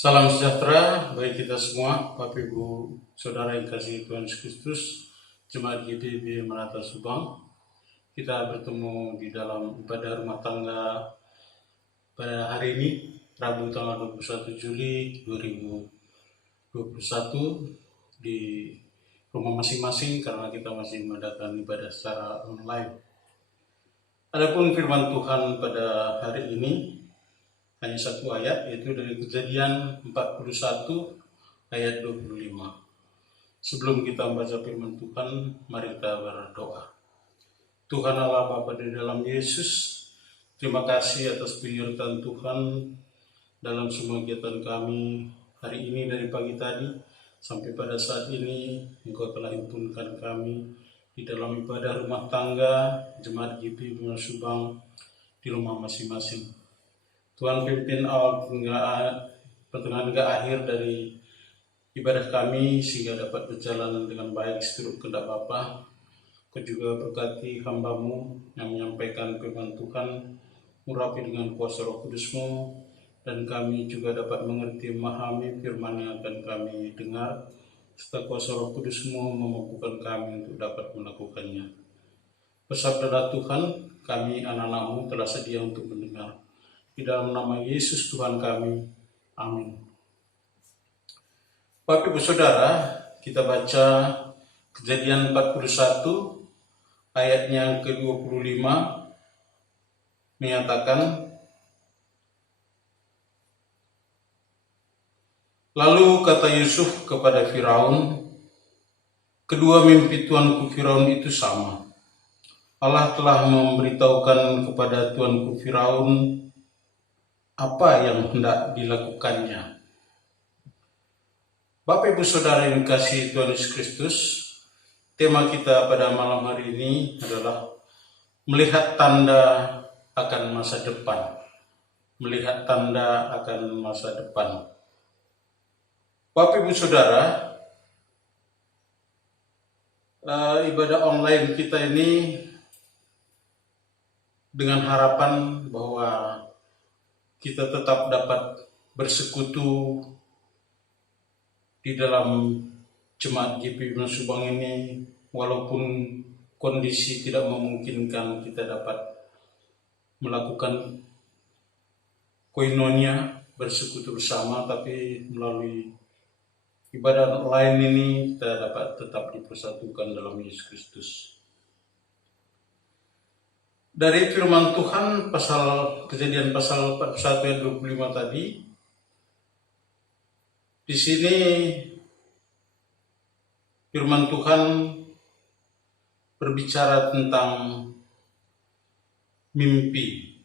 Salam sejahtera bagi kita semua, Bapak Ibu Saudara yang kasih Tuhan Yesus Kristus, Jemaat GBI Menata Subang. Kita bertemu di dalam ibadah rumah tangga pada hari ini, Rabu tanggal 21 Juli 2021 di rumah masing-masing karena kita masih mengadakan ibadah secara online. Adapun firman Tuhan pada hari ini hanya satu ayat, yaitu dari Kejadian 41 ayat 25. Sebelum kita membaca firman Tuhan, mari kita berdoa. Tuhan Allah Bapa di dalam Yesus, terima kasih atas penyertaan Tuhan dalam semua kegiatan kami hari ini dari pagi tadi sampai pada saat ini. Engkau telah himpunkan kami di dalam ibadah rumah tangga Jemaat GBI Menara Subang di rumah masing-masing. Tuhan pimpin awal pertengahan hingga akhir dari ibadah kami sehingga dapat berjalan dengan baik seturut kehendak Bapa. Kau juga berkati hamba-Mu yang menyampaikan firman Tuhan, urapi dengan kuasa Roh Kudus-Mu, dan kami juga dapat mengerti memahami firman yang akan kami dengar, serta kuasa Roh Kudus-Mu memampukan kami untuk dapat melakukannya. Bersabdalah Tuhan, kami anak-anak-Mu telah sedia untuk mendengar. Di dalam nama Yesus Tuhan kami, amin. Bapak Ibu Saudara, kita baca Kejadian 41 ayat yang ke-25 menyatakan, lalu kata Yusuf kepada Firaun, kedua mimpi tuanku Firaun itu sama. Allah telah memberitahukan kepada tuanku Firaun apa yang hendak dilakukannya. Bapak Ibu Saudara yang dikasihi Tuhan Yesus Kristus, tema kita pada malam hari ini adalah melihat tanda akan masa depan. Melihat tanda akan masa depan. Bapak Ibu Saudara, ibadah online kita ini dengan harapan bahwa kita tetap dapat bersekutu di dalam Jemaat GBI Menara Subang ini, walaupun kondisi tidak memungkinkan kita dapat melakukan koinonia bersekutu bersama, tapi melalui ibadah online ini kita dapat tetap dipersatukan dalam Yesus Kristus. Dari firman Tuhan Kejadian pasal 41 ayat 25 tadi, di sini firman Tuhan berbicara tentang mimpi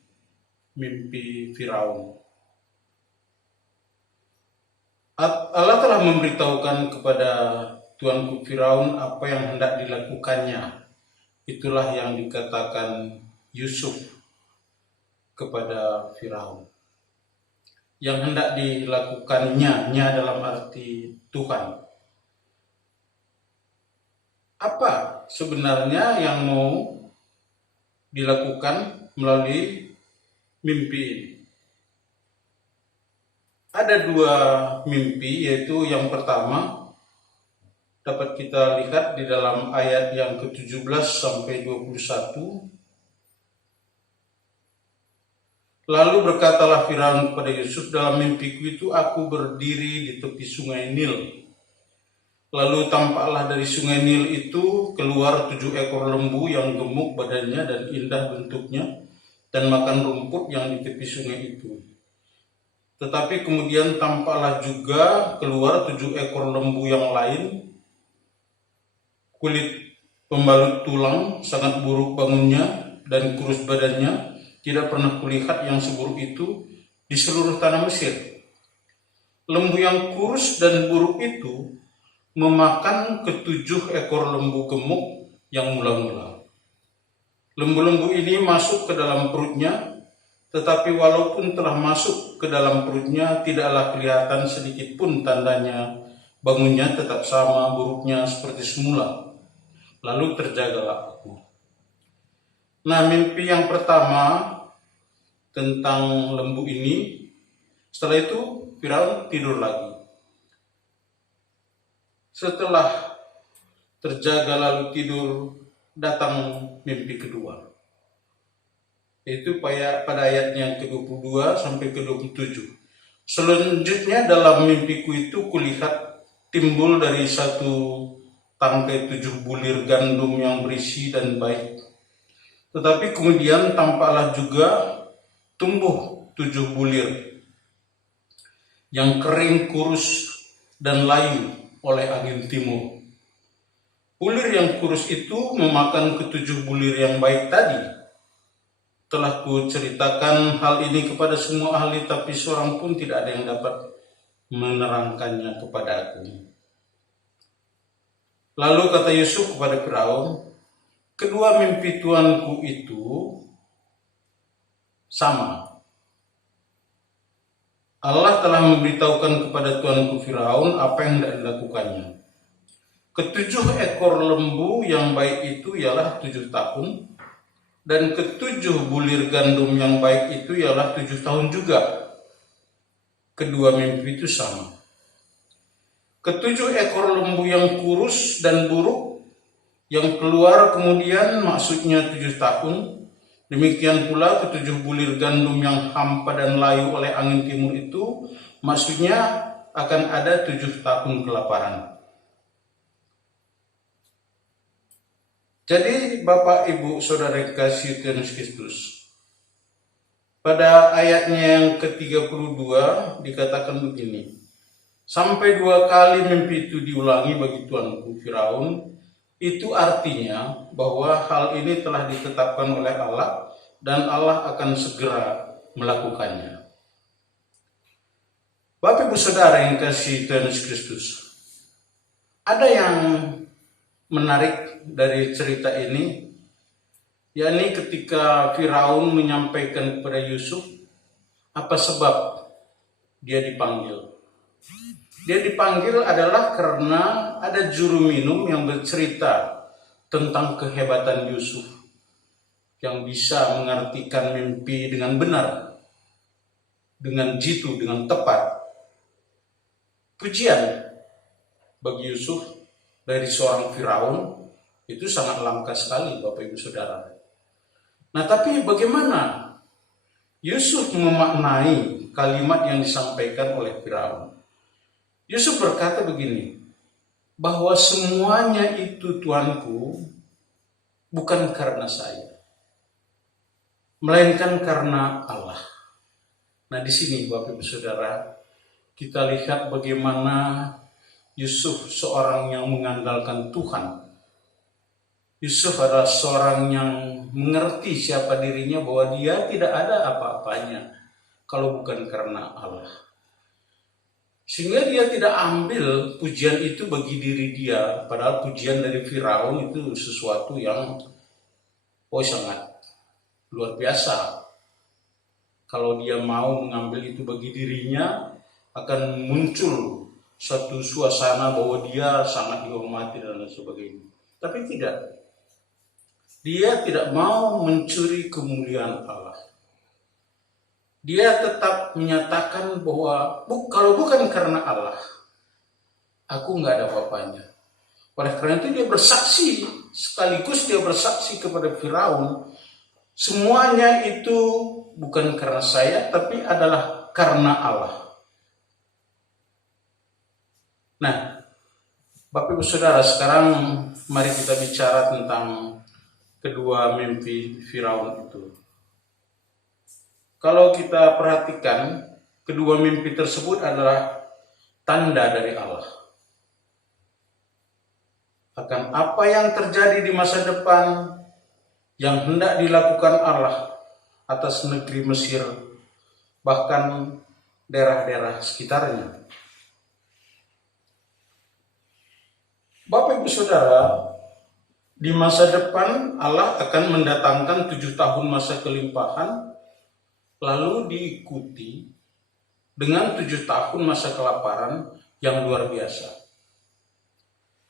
Firaun. Allah telah memberitahukan kepada tuanku Firaun apa yang hendak dilakukannya. Itulah yang dikatakan Yusuf kepada Firaun. Yang hendak dilakukannya dalam arti Tuhan. Apa sebenarnya yang mau dilakukan melalui mimpi ini? Ada dua mimpi, yaitu yang pertama dapat kita lihat di dalam ayat yang ke-17 sampai 21. Lalu berkatalah Firaun kepada Yusuf, dalam mimpiku itu aku berdiri di tepi sungai Nil. Lalu tampaklah dari sungai Nil itu keluar 7 ekor lembu yang gemuk badannya dan indah bentuknya, dan makan rumput yang di tepi sungai itu. Tetapi kemudian tampaklah juga keluar 7 ekor lembu yang lain, kulit pembalut tulang, sangat buruk bangunnya dan kurus badannya. Tidak pernah kulihat yang seburuk itu di seluruh tanah Mesir. Lembu yang kurus dan buruk itu memakan ke-7 ekor lembu gemuk yang mula-mula. Lembu-lembu ini masuk ke dalam perutnya, tetapi walaupun telah masuk ke dalam perutnya, tidaklah kelihatan sedikit pun tandanya. Bangunnya tetap sama buruknya seperti semula. Lalu terjagalah aku. Nah, mimpi yang pertama tentang lembu ini, setelah itu Firaun tidur lagi. Setelah terjaga lalu tidur, datang mimpi kedua. Itu pada ayat yang ke-22 sampai ke-27. Selanjutnya dalam mimpiku itu kulihat timbul dari satu tangkai 7 bulir gandum yang berisi dan baik. Tetapi kemudian tampaklah juga tumbuh 7 bulir yang kering, kurus, dan layu oleh angin timur. Bulir yang kurus itu memakan ke-7 bulir yang baik tadi. Telah kuceritakan hal ini kepada semua ahli, tapi seorang pun tidak ada yang dapat menerangkannya kepada aku. Lalu kata Yusuf kepada Firaun, kedua mimpi tuanku itu sama. Allah telah memberitahukan kepada tuanku Firaun apa yang hendak dilakukannya. Ke-7 ekor lembu yang baik itu ialah 7 tahun, dan ke-7 bulir gandum yang baik itu ialah 7 tahun juga. Kedua mimpi itu sama. Ke-7 ekor lembu yang kurus dan buruk yang keluar kemudian maksudnya 7 tahun. Demikian pula ke-7 bulir gandum yang hampa dan layu oleh angin timur itu maksudnya akan ada 7 tahun kelaparan. Jadi Bapak, Ibu, Saudara kasih Tuhan Kristus, pada ayatnya yang ke-32 dikatakan begini, sampai 2 kali mimpi itu diulangi bagi tuanku Firaun. Itu artinya bahwa hal ini telah ditetapkan oleh Allah dan Allah akan segera melakukannya. Bapak, Ibu, Saudara yang kasih Tuhan Kristus, ada yang menarik dari cerita ini, yakni ketika Firaun menyampaikan kepada Yusuf apa sebab dia dipanggil. Dia dipanggil adalah karena ada juru minum yang bercerita tentang kehebatan Yusuf yang bisa mengartikan mimpi dengan benar, dengan jitu, dengan tepat. Pujian bagi Yusuf dari seorang Firaun itu sangat langka sekali, Bapak, Ibu, Saudara. Nah, tapi bagaimana Yusuf memaknai kalimat yang disampaikan oleh Firaun? Yusuf berkata begini, bahwa semuanya itu tuanku bukan karena saya, melainkan karena Allah. Nah, di sini Bapak, Ibu, Saudara, kita lihat bagaimana Yusuf seorang yang mengandalkan Tuhan. Yusuf adalah seorang yang mengerti siapa dirinya, bahwa dia tidak ada apa-apanya kalau bukan karena Allah. Sehingga dia tidak ambil pujian itu bagi diri dia, padahal pujian dari Firaun itu sesuatu yang sangat luar biasa. Kalau dia mau mengambil itu bagi dirinya, akan muncul satu suasana bahwa dia sangat dihormati dan lain sebagainya. Tapi tidak. Dia tidak mau mencuri kemuliaan Allah. Dia tetap menyatakan bahwa kalau bukan karena Allah, aku nggak ada apa-apanya. Oleh karena itu dia bersaksi, sekaligus dia bersaksi kepada Firaun, semuanya itu bukan karena saya, tapi adalah karena Allah. Nah, Bapak, Ibu, Saudara, sekarang mari kita bicara tentang kedua mimpi Firaun itu. Kalau kita perhatikan, kedua mimpi tersebut adalah tanda dari Allah akan apa yang terjadi di masa depan yang hendak dilakukan Allah atas negeri Mesir, bahkan daerah-daerah sekitarnya. Bapak, Ibu, Saudara, di masa depan Allah akan mendatangkan 7 tahun masa kelimpahan, lalu diikuti dengan 7 tahun masa kelaparan yang luar biasa.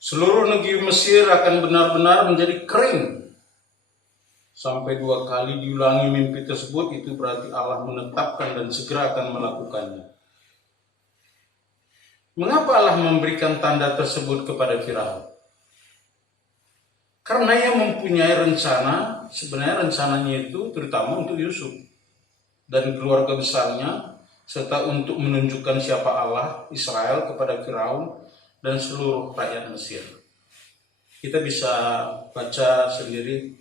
Seluruh negeri Mesir akan benar-benar menjadi kering. Sampai 2 kali diulangi mimpi tersebut, itu berarti Allah menetapkan dan segera akan melakukannya. Mengapa Allah memberikan tanda tersebut kepada Firaun? Karena ia mempunyai rencana, sebenarnya rencananya itu terutama untuk Yusuf dan keluarga besarnya, serta untuk menunjukkan siapa Allah Israel kepada Firaun dan seluruh rakyat Mesir. Kita bisa baca sendiri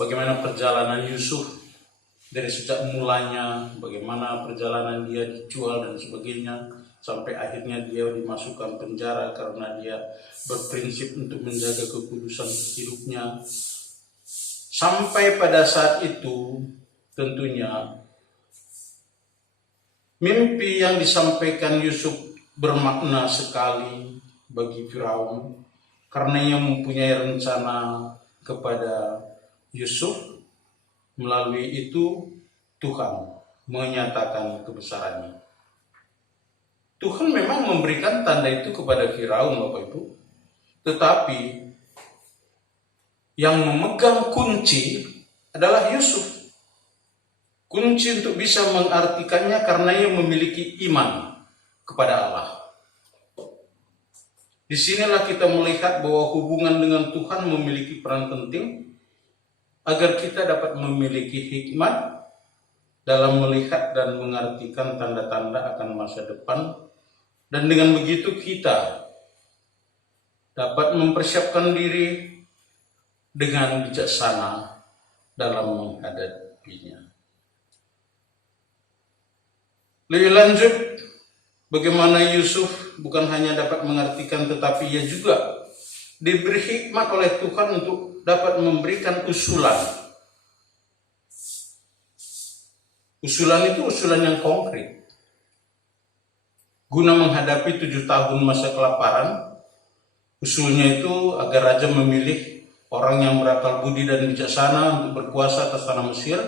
bagaimana perjalanan Yusuf dari sejak mulanya, bagaimana perjalanan dia dijual dan sebagainya, sampai akhirnya dia dimasukkan penjara karena dia berprinsip untuk menjaga kekudusan hidupnya. Sampai pada saat itu tentunya mimpi yang disampaikan Yusuf bermakna sekali bagi Firaun karena ia mempunyai rencana kepada Yusuf. Melalui itu Tuhan menyatakan kebesarannya. Tuhan memang memberikan tanda itu kepada Firaun, Bapak Ibu. Tetapi yang memegang kunci adalah Yusuf. Kunci untuk bisa mengartikannya karena ia memiliki iman kepada Allah. Disinilah kita melihat bahwa hubungan dengan Tuhan memiliki peran penting agar kita dapat memiliki hikmat dalam melihat dan mengartikan tanda-tanda akan masa depan. Dan dengan begitu kita dapat mempersiapkan diri dengan bijaksana dalam menghadapinya. Lebih lanjut, bagaimana Yusuf bukan hanya dapat mengartikan tetapi ia juga diberi hikmat oleh Tuhan untuk dapat memberikan usulan. Usulan itu usulan yang konkret. Guna menghadapi 7 tahun masa kelaparan, usulnya itu agar raja memilih orang yang berakal budi dan bijaksana untuk berkuasa atas tanah Mesir,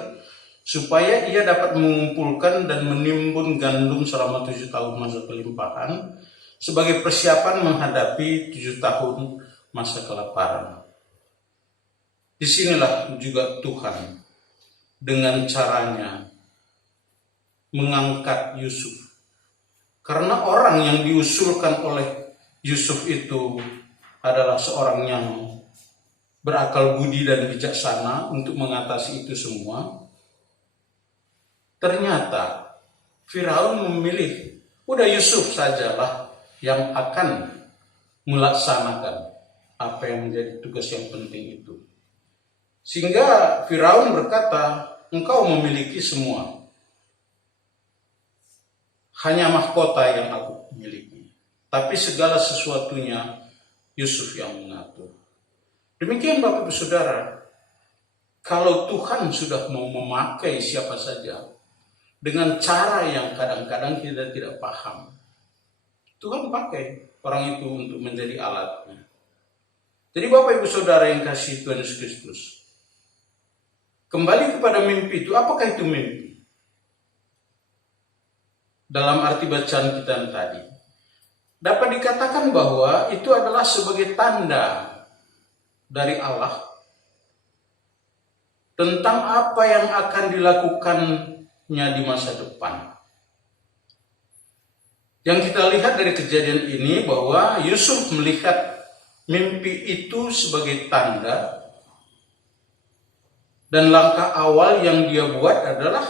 supaya ia dapat mengumpulkan dan menimbun gandum selama 7 tahun masa kelimpahan, sebagai persiapan menghadapi 7 tahun masa kelaparan. Disinilah juga Tuhan dengan caranya mengangkat Yusuf. Karena orang yang diusulkan oleh Yusuf itu adalah seorang yang berakal budi dan bijaksana untuk mengatasi itu semua. Ternyata Firaun memilih, udah Yusuf sajalah yang akan melaksanakan apa yang menjadi tugas yang penting itu. Sehingga Firaun berkata, engkau memiliki semua. Hanya mahkota yang aku miliki. Tapi segala sesuatunya Yusuf yang mengatur. Demikian Bapak Ibu Saudara, kalau Tuhan sudah mau memakai siapa saja dengan cara yang kadang-kadang kita tidak paham, Tuhan pakai orang itu untuk menjadi alatnya. Jadi Bapak Ibu Saudara yang kasih Tuhan Yesus Kristus, kembali kepada mimpi itu, apakah itu mimpi? Dalam arti bacaan kita yang tadi, dapat dikatakan bahwa itu adalah sebagai tanda dari Allah tentang apa yang akan dilakukannya di masa depan. Yang kita lihat dari kejadian ini bahwa Yusuf melihat mimpi itu sebagai tanda, dan langkah awal yang dia buat adalah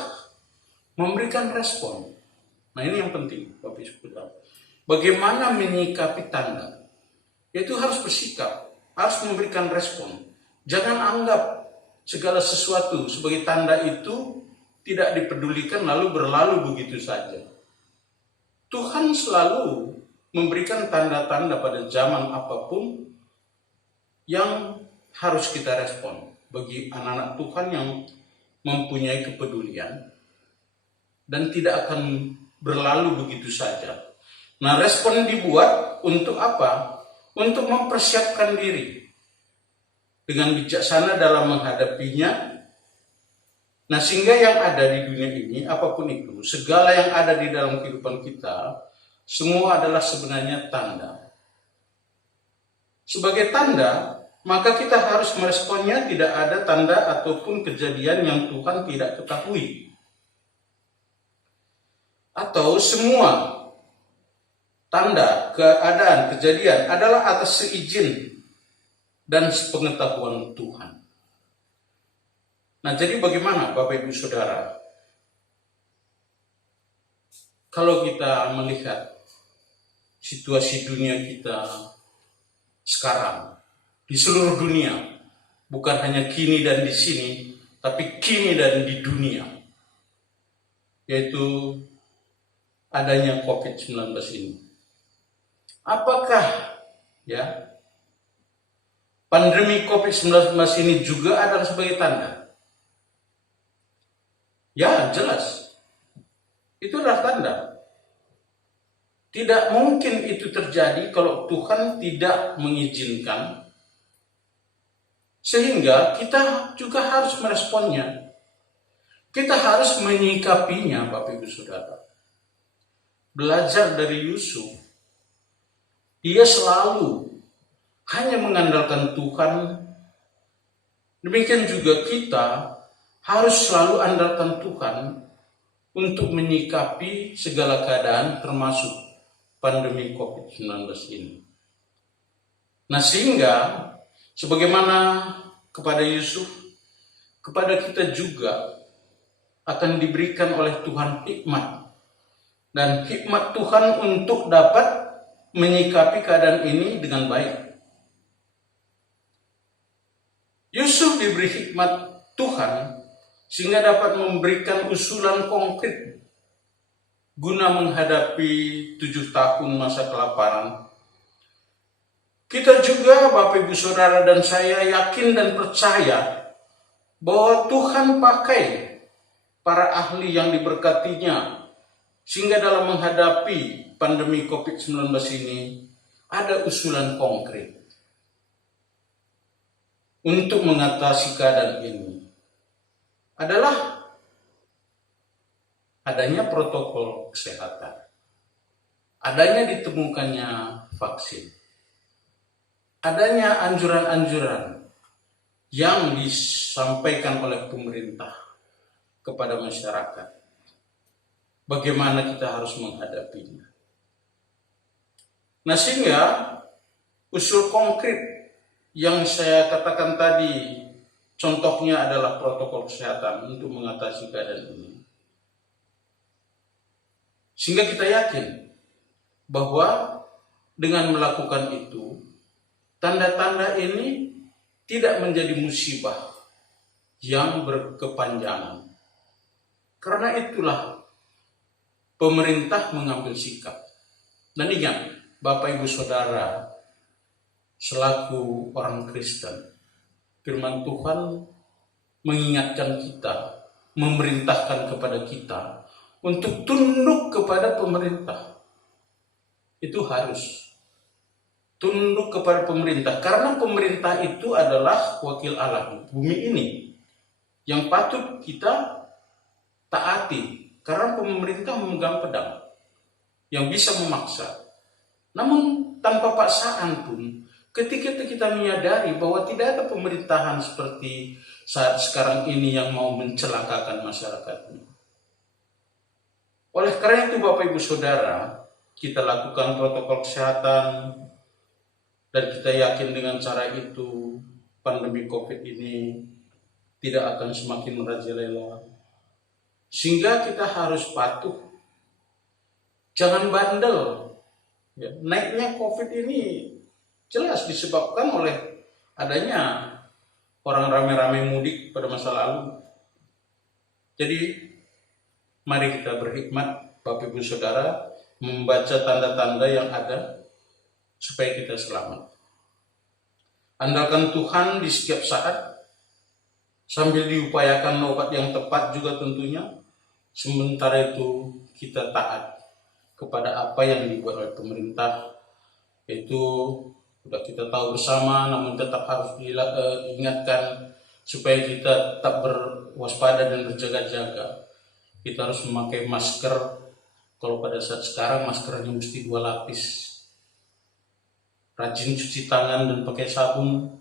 memberikan respon. Nah ini yang penting, Bapak Ibu. Bagaimana menyikapi tanda? Itu harus bersikap, harus memberikan respon. Jangan anggap segala sesuatu sebagai tanda itu tidak dipedulikan lalu berlalu begitu saja. Tuhan selalu memberikan tanda-tanda pada zaman apapun yang harus kita respon. Bagi anak-anak Tuhan yang mempunyai kepedulian dan tidak akan berlalu begitu saja. Nah, respon dibuat untuk apa? Untuk mempersiapkan diri dengan bijaksana dalam menghadapinya. Nah, sehingga yang ada di dunia ini, apapun itu, segala yang ada di dalam kehidupan kita, semua adalah sebenarnya tanda. Sebagai tanda, maka kita harus meresponnya. Tidak ada tanda ataupun kejadian yang Tuhan tidak ketahui. Atau semua tanda, keadaan, kejadian adalah atas seizin dan sepengetahuan Tuhan. Nah, jadi bagaimana Bapak Ibu Saudara? Kalau kita melihat situasi dunia kita sekarang, di seluruh dunia, bukan hanya kini dan di sini, tapi kini dan di dunia, yaitu adanya COVID-19 ini. Apakah ya pandemi COVID-19 ini juga adalah sebagai tanda? Ya, jelas. Itu adalah tanda. Tidak mungkin itu terjadi kalau Tuhan tidak mengizinkan. Sehingga kita juga harus meresponnya. Kita harus menyikapinya, Bapak Ibu Saudara. Belajar dari Yusuf. Dia selalu hanya mengandalkan Tuhan. Demikian juga kita harus selalu andalkan Tuhan untuk menyikapi segala keadaan termasuk pandemi COVID-19 ini. Nah, sehingga sebagaimana kepada Yusuf, kepada kita juga akan diberikan oleh Tuhan hikmat. Dan hikmat Tuhan untuk dapat menyikapi keadaan ini dengan baik. Yusuf diberi hikmat Tuhan sehingga dapat memberikan usulan konkret guna menghadapi 7 tahun masa kelaparan. Kita juga, Bapak Ibu Saudara dan saya, yakin dan percaya bahwa Tuhan pakai para ahli yang diberkatinya sehingga dalam menghadapi pandemi COVID-19 ini ada usulan konkret untuk mengatasi keadaan ini. Adalah adanya protokol kesehatan, adanya ditemukannya vaksin, adanya anjuran-anjuran yang disampaikan oleh pemerintah kepada masyarakat. Bagaimana kita harus menghadapinya. Nah, sehingga usul konkret yang saya katakan tadi, contohnya adalah protokol kesehatan untuk mengatasi keadaan ini. Sehingga kita yakin bahwa dengan melakukan itu, tanda-tanda ini tidak menjadi musibah yang berkepanjangan. Karena itulah pemerintah mengambil sikap. Dan ingat, Bapak Ibu Saudara, selaku orang Kristen, firman Tuhan mengingatkan kita, memerintahkan kepada kita untuk tunduk kepada pemerintah. Itu harus tunduk kepada pemerintah, karena pemerintah itu adalah wakil Allah di bumi ini yang patut kita taati, karena pemerintah memegang pedang yang bisa memaksa. Namun tanpa paksaan pun, ketika kita menyadari bahwa tidak ada pemerintahan seperti saat sekarang ini yang mau mencelakakan masyarakatnya. Oleh karena itu, Bapak Ibu Saudara, kita lakukan protokol kesehatan dan kita yakin dengan cara itu pandemi COVID ini tidak akan semakin merajalela. Sehingga kita harus patuh. Jangan bandel. Ya, naiknya COVID ini jelas disebabkan oleh adanya orang rame-rame mudik pada masa lalu. Jadi mari kita berhikmat, Bapak Ibu Saudara, membaca tanda-tanda yang ada supaya kita selamat. Andalkan Tuhan di setiap saat, sambil diupayakan obat yang tepat juga tentunya. Sementara itu kita taat kepada apa yang dibuat oleh pemerintah, yaitu sudah kita tahu bersama, namun tetap harus diingatkan supaya kita tetap berwaspada dan berjaga-jaga. Kita harus memakai masker. Kalau pada saat sekarang maskernya mesti 2 lapis. Rajin cuci tangan dan pakai sabun.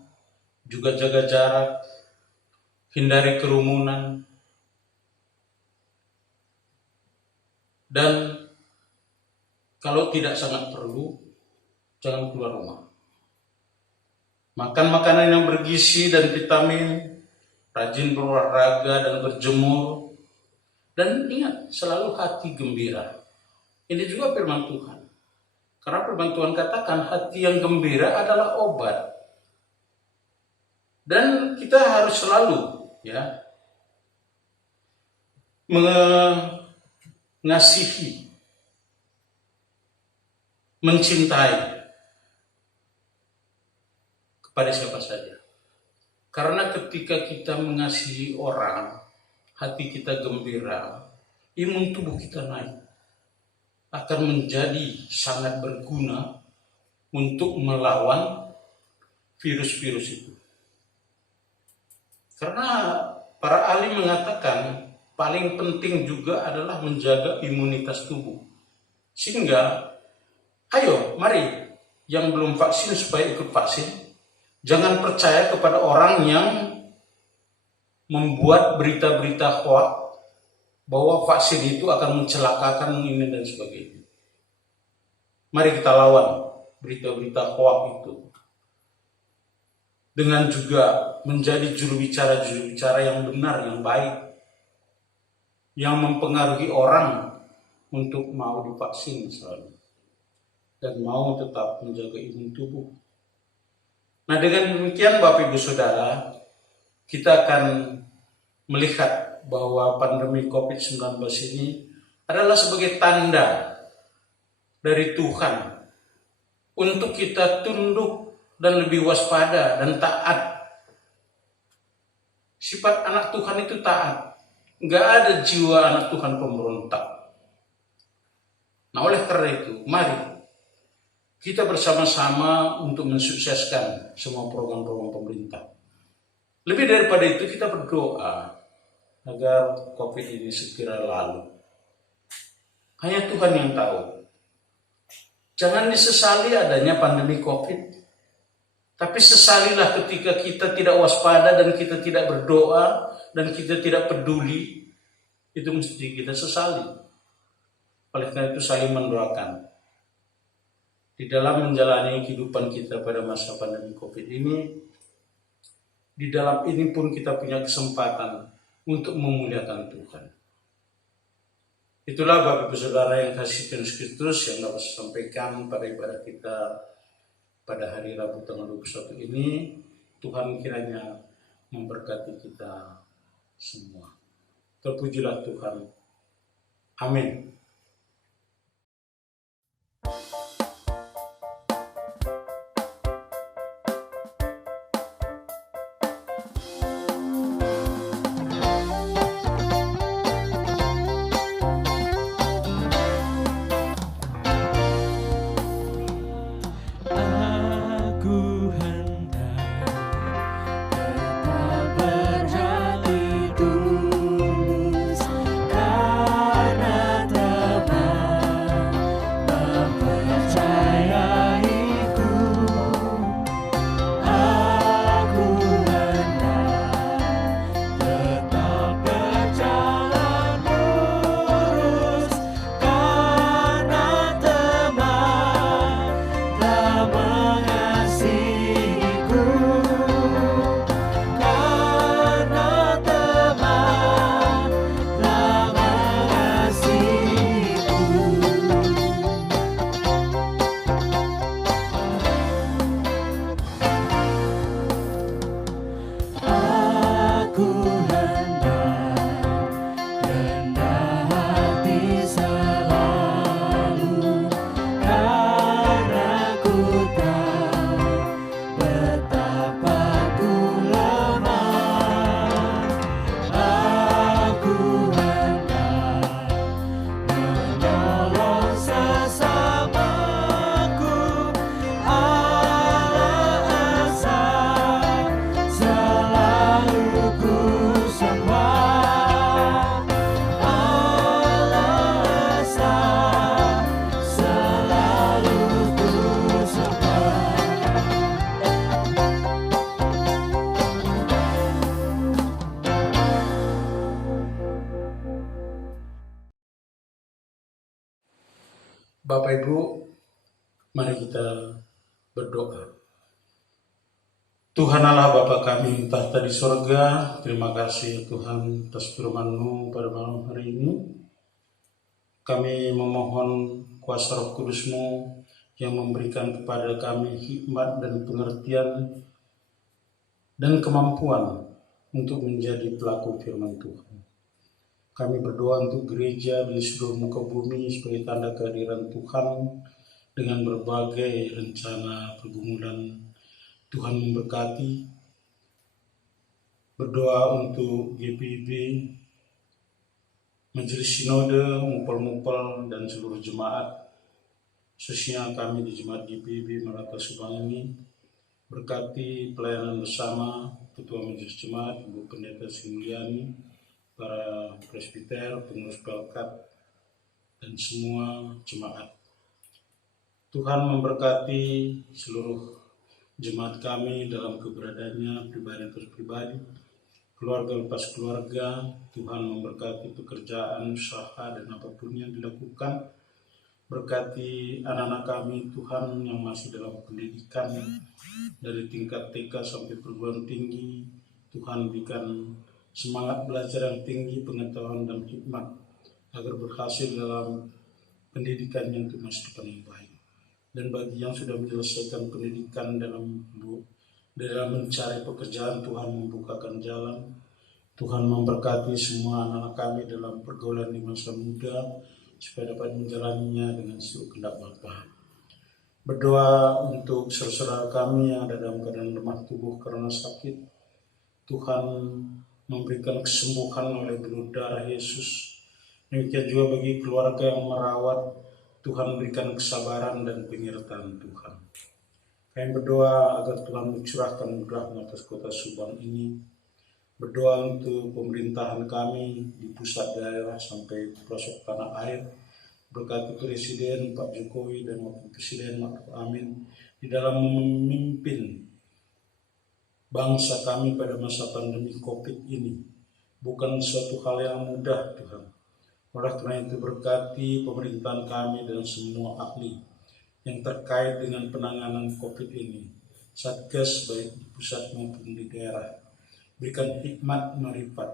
Juga jaga jarak. Hindari kerumunan. Dan Kalau tidak sangat perlu, jangan keluar rumah. Makan makanan yang bergizi dan vitamin, rajin berolahraga dan berjemur, dan ingat selalu hati gembira. Ini juga firman Tuhan. Karena firman Tuhan katakan hati yang gembira adalah obat. Dan kita harus selalu mengasihi, mencintai kepada siapa saja. Karena ketika kita mengasihi orang, hati kita gembira, imun tubuh kita naik, akan menjadi sangat berguna untuk melawan virus-virus itu. Karena para ahli mengatakan paling penting juga adalah menjaga imunitas tubuh. Sehingga, ayo mari yang belum vaksin supaya ikut vaksin. Jangan percaya kepada orang yang membuat berita-berita hoax bahwa vaksin itu akan mencelakakan ini dan sebagainya. Mari kita lawan berita-berita hoax itu dengan juga menjadi juru bicara yang benar, yang baik, yang mempengaruhi orang untuk mau divaksin misalnya, dan mau tetap menjaga imun tubuh. Nah, dengan demikian Bapak Ibu Saudara, kita akan melihat bahwa pandemi COVID-19 ini adalah sebagai tanda dari Tuhan untuk kita tunduk dan lebih waspada dan taat. Sifat anak Tuhan itu taat. Nggak ada jiwa anak Tuhan pemberontak. Nah, oleh karena itu, mari kita bersama-sama untuk mensukseskan semua program-program pemerintah. Lebih daripada itu, kita berdoa agar COVID ini segera lalu. Hanya Tuhan yang tahu. Jangan disesali adanya pandemi COVID. Tapi sesalilah ketika kita tidak waspada dan kita tidak berdoa dan kita tidak peduli. Itu mesti kita sesali. Oleh karena itu saling mendoakan. Di dalam menjalani kehidupan kita pada masa pandemi COVID ini, di dalam ini pun kita punya kesempatan untuk memuliakan Tuhan. Itulah Bapak Ibu Saudara yang kasih Tuhan Kristus yang dapat saya sampaikan pada ibadah kita pada hari Rabu tanggal 21 ini. Tuhan kiranya memberkati kita semua. Terpujilah Tuhan. Amin. Karena Bapak Ibu, mari kita berdoa. Tuhan Allah Bapa kami yang tahta di sorga, terima kasih Tuhan atas firman-Mu pada malam hari ini. Kami memohon kuasa Roh Kudus-Mu yang memberikan kepada kami hikmat dan pengertian dan kemampuan untuk menjadi pelaku firman Tuhan. Kami berdoa untuk gereja di seluruh muka bumi sebagai tanda kehadiran Tuhan dengan berbagai rencana pergumulan. Tuhan memberkati. Berdoa untuk GPIB, Majelis Sinode, Mupel-Mupel, dan seluruh jemaat, khususnya kami di Jemaat GPIB Merata Subang ini. Berkati pelayanan bersama Ketua Majelis Jemaat, Ibu Pendeta Srimulyani, para presbiter, pengurus pelkat, dan semua jemaat. Tuhan memberkati seluruh jemaat kami dalam keberadaannya pribadi, keluarga lepas keluarga. Tuhan memberkati pekerjaan, usaha, dan apapun yang dilakukan. Berkati anak-anak kami Tuhan yang masih dalam pendidikan dari tingkat TK sampai perguruan tinggi. Tuhan berikan semangat belajar yang tinggi, pengetahuan dan hikmat agar berhasil dalam pendidikan yang untuk masa depan yang baik. Dan bagi yang sudah menyelesaikan pendidikan dalam mencari pekerjaan, Tuhan membukakan jalan. Tuhan memberkati semua anak-anak kami dalam pergaulan di masa muda supaya dapat menjalaninya dengan seluruh kehendak Bapa. Berdoa untuk saudara-saudara kami yang ada dalam keadaan lemah tubuh karena sakit. Tuhan memberikan kesembuhan oleh berkat darah Yesus. Demikian juga bagi keluarga yang merawat, Tuhan berikan kesabaran dan penyertaan Tuhan. Kami berdoa agar Tuhan mencurahkan murah-Nya atas kota Subang ini. Berdoa untuk pemerintahan kami di pusat daerah sampai pelosok tanah air. Berkati Presiden Pak Jokowi dan Wakil Presiden Ma'ruf Amin di dalam memimpin bangsa kami pada masa pandemi COVID ini. Bukan suatu hal yang mudah, Tuhan. Oleh karena itu berkati pemerintahan kami dan semua ahli yang terkait dengan penanganan COVID ini. Satgas baik di pusat maupun di daerah. Berikan hikmat marifat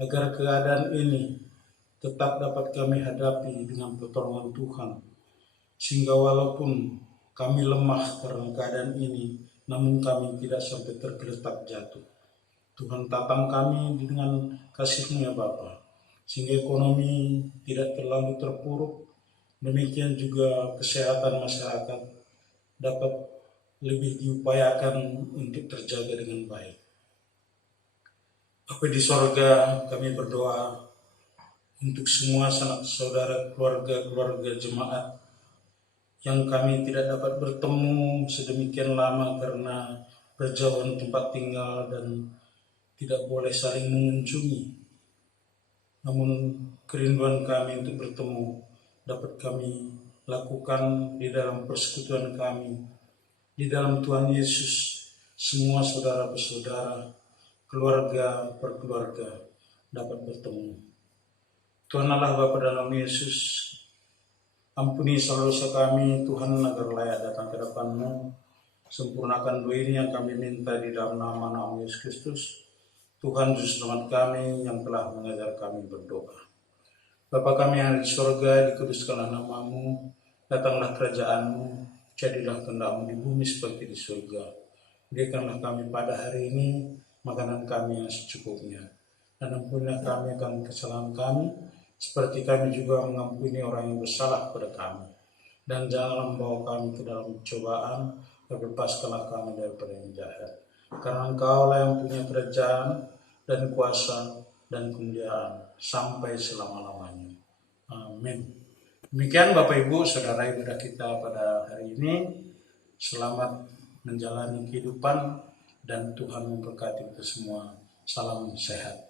agar keadaan ini tetap dapat kami hadapi dengan pertolongan Tuhan. Sehingga walaupun kami lemah karena keadaan ini, namun kami tidak sampai tergeletak jatuh. Tuhan tatang kami dengan kasih-Mu ya Bapa, sehingga ekonomi tidak terlalu terpuruk. Demikian juga kesehatan masyarakat dapat lebih diupayakan untuk terjaga dengan baik. Bapa di sorga, kami berdoa untuk semua sanak saudara, keluarga jemaat yang kami tidak dapat bertemu sedemikian lama karena berjauhan tempat tinggal dan tidak boleh saling mengunjungi. Namun kerinduan kami untuk bertemu dapat kami lakukan di dalam persekutuan kami, di dalam Tuhan Yesus. Semua saudara bersaudara, keluarga per keluarga dapat bertemu. Tuhan Allah Bapa dalam Yesus, ampuni salah dosa kami Tuhan agar layak datang ke depan-Mu. Sempurnakan doa ini yang kami minta di dalam nama Yesus Kristus, Tuhan Juru Selamat kami yang telah mengajar kami berdoa. Bapa kami yang ada di surga, dikuduskanlah nama-Mu, datanglah kerajaan-Mu, jadilah kehendak-Mu di bumi seperti di surga. Berikanlah kami pada hari ini makanan kami yang secukupnya, dan ampunilah kami akan kesalahan kami, seperti kami juga mengampuni orang yang bersalah kepada kami. Dan janganlah membawa kami ke dalam cobaan, tapi lepaskanlah kami daripada yang jahat. Karena Engkau-lah yang punya kerajaan dan kuasa dan kemuliaan sampai selama-lamanya. Amin. Demikian Bapak Ibu, Saudara ibadah kita pada hari ini. Selamat menjalani kehidupan dan Tuhan memberkati kita semua. Salam sehat.